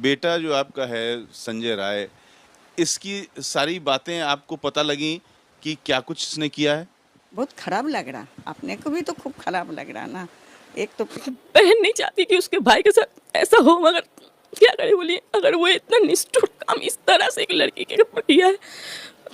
बेटा जो आपका है संजय राय, इसकी सारी बातें आपको पता लगी कि क्या कुछ इसने किया है? बहुत खराब लग रहा, अपने को भी तो खूब खराब लग रहा ना। एक तो बहन नहीं चाहती कि उसके भाई के साथ ऐसा हो, मगर क्या करे बोलिए। अगर वो इतना निष्ठुर काम इस तरह से एक लड़की के ऊपर किया है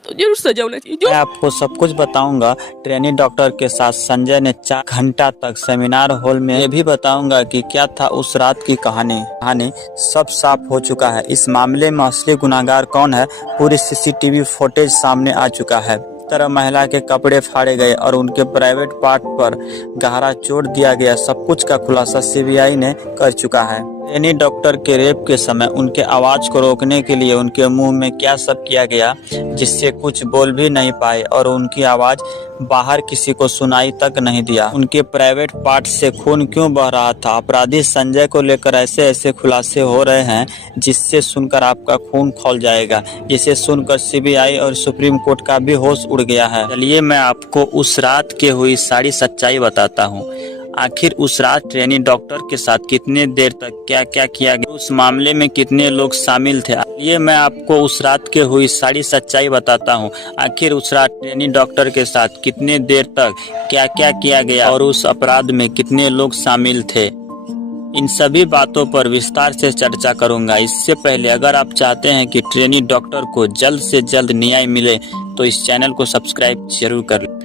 तो जरूर सजा होना चाहिए। मैं आपको सब कुछ बताऊंगा। ट्रेनी डॉक्टर के साथ संजय ने 4 घंटा तक सेमिनार हॉल में, ये भी बताऊंगा कि क्या था उस रात की कहानी सब साफ हो चुका है। इस मामले में असली गुनाहगार कौन है, पूरी सीसीटीवी फुटेज सामने आ चुका है। तरह महिला के कपड़े फाड़े गए और उनके प्राइवेट पार्ट पर गहरा चोट दिया गया। सब कुछ का खुलासा सीबीआई ने कर चुका है। ट्रेनी डॉक्टर के रेप के समय उनके आवाज को रोकने के लिए उनके मुंह में क्या सब किया गया जिससे कुछ बोल भी नहीं पाए और उनकी आवाज बाहर किसी को सुनाई तक नहीं दिया। उनके प्राइवेट पार्ट से खून क्यों बह रहा था, अपराधी संजय को लेकर ऐसे खुलासे हो रहे हैं जिससे सुनकर आपका खून खौल जाएगा, जिसे सुनकर सीबीआई और सुप्रीम कोर्ट का भी होश उड़ गया है। चलिए मैं आपको उस रात के हुई सारी सच्चाई बताता हूँ। आखिर उस रात ट्रेनी डॉक्टर के साथ कितने देर तक क्या क्या किया गया, उस मामले में कितने लोग शामिल थे, ये मैं आपको उस रात के हुई सारी सच्चाई बताता हूँ। आखिर उस रात ट्रेनी डॉक्टर के साथ कितने देर तक क्या क्या किया गया और उस अपराध में कितने लोग शामिल थे, इन सभी बातों पर विस्तार से चर्चा करूंगा। इससे पहले अगर आप चाहते हैं कि ट्रेनी डॉक्टर को जल्द से जल्द न्याय मिले तो इस चैनल को सब्सक्राइब जरूर कर लें।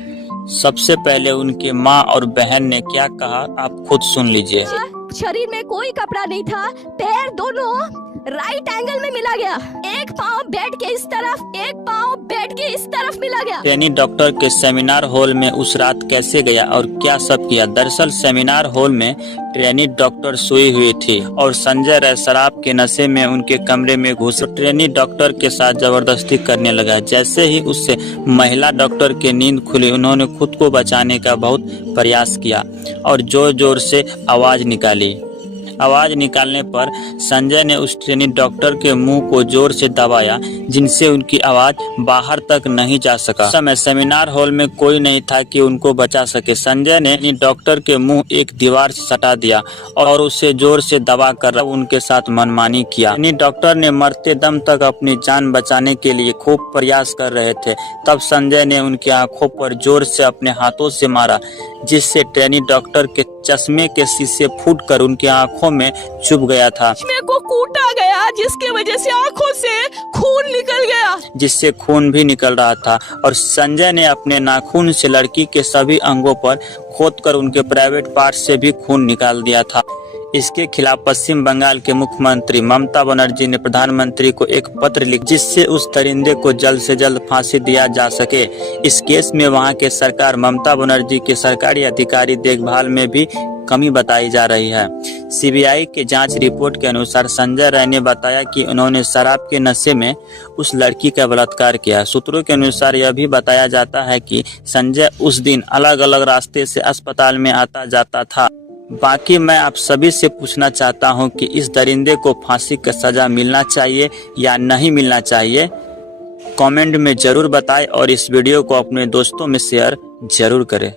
सबसे पहले उनकी मां और बहन ने क्या कहा आप खुद सुन लीजिए। शरीर में कोई कपड़ा नहीं था, पैर दोनों राइट एंगल में मिला गया, एक पाँव बेड के इस तरफ, एक पाँव बेड के इस तरफ मिला गया। ट्रेनी डॉक्टर के सेमिनार हॉल में उस रात कैसे गया और क्या सब किया। दरअसल सेमिनार हॉल में ट्रेनी डॉक्टर सोई हुई थी और संजय राय शराब के नशे में उनके कमरे में घुस ट्रेनी डॉक्टर के साथ जबरदस्ती करने लगा। जैसे ही उससे महिला डॉक्टर की नींद खुली, उन्होंने खुद को बचाने का बहुत प्रयास किया और जोर जोर से आवाज निकाली। आवाज निकालने पर संजय ने उस ट्रेनी डॉक्टर के मुंह को जोर से दबाया, जिनसे उनकी आवाज बाहर तक नहीं जा सका। उस समय सेमिनार हॉल में कोई नहीं था कि उनको बचा सके। संजय ने डॉक्टर के मुंह एक दीवार से सटा दिया और उसे जोर से दबा कर उनके साथ मनमानी किया। डॉक्टर ने मरते दम तक अपनी जान बचाने के लिए खूब प्रयास कर रहे थे। तब संजय ने उनकी आंखों पर जोर से अपने हाथों से मारा, जिससे ट्रेनी डॉक्टर के चश्मे के शीशे फूटकर उनकी आंखों में चुभ गया था। मेरे को कूटा गया जिसके वजह से आंखों से खून निकल गया, जिससे खून भी निकल रहा था और संजय ने अपने नाखून से लड़की के सभी अंगों पर खोदकर उनके प्राइवेट पार्ट से भी खून निकाल दिया था। इसके खिलाफ पश्चिम बंगाल के मुख्यमंत्री ममता बनर्जी ने प्रधानमंत्री को एक पत्र लिखा, जिससे उस दरिंदे को जल्द से जल्द फांसी दिया जा सके। इस केस में वहां के सरकार ममता बनर्जी के सरकारी अधिकारी देखभाल में भी कमी बताई जा रही है। सीबीआई के जांच रिपोर्ट के अनुसार संजय राय ने बताया कि उन्होंने शराब के नशे में उस लड़की का बलात्कार किया। सूत्रों के अनुसार यह भी बताया जाता है कि संजय उस दिन अलग अलग रास्ते से अस्पताल में आता जाता था। बाकी मैं आप सभी से पूछना चाहता हूं कि इस दरिंदे को फांसी का सजा मिलना चाहिए या नहीं मिलना चाहिए, कमेंट में जरूर बताएं और इस वीडियो को अपने दोस्तों में शेयर जरूर करें।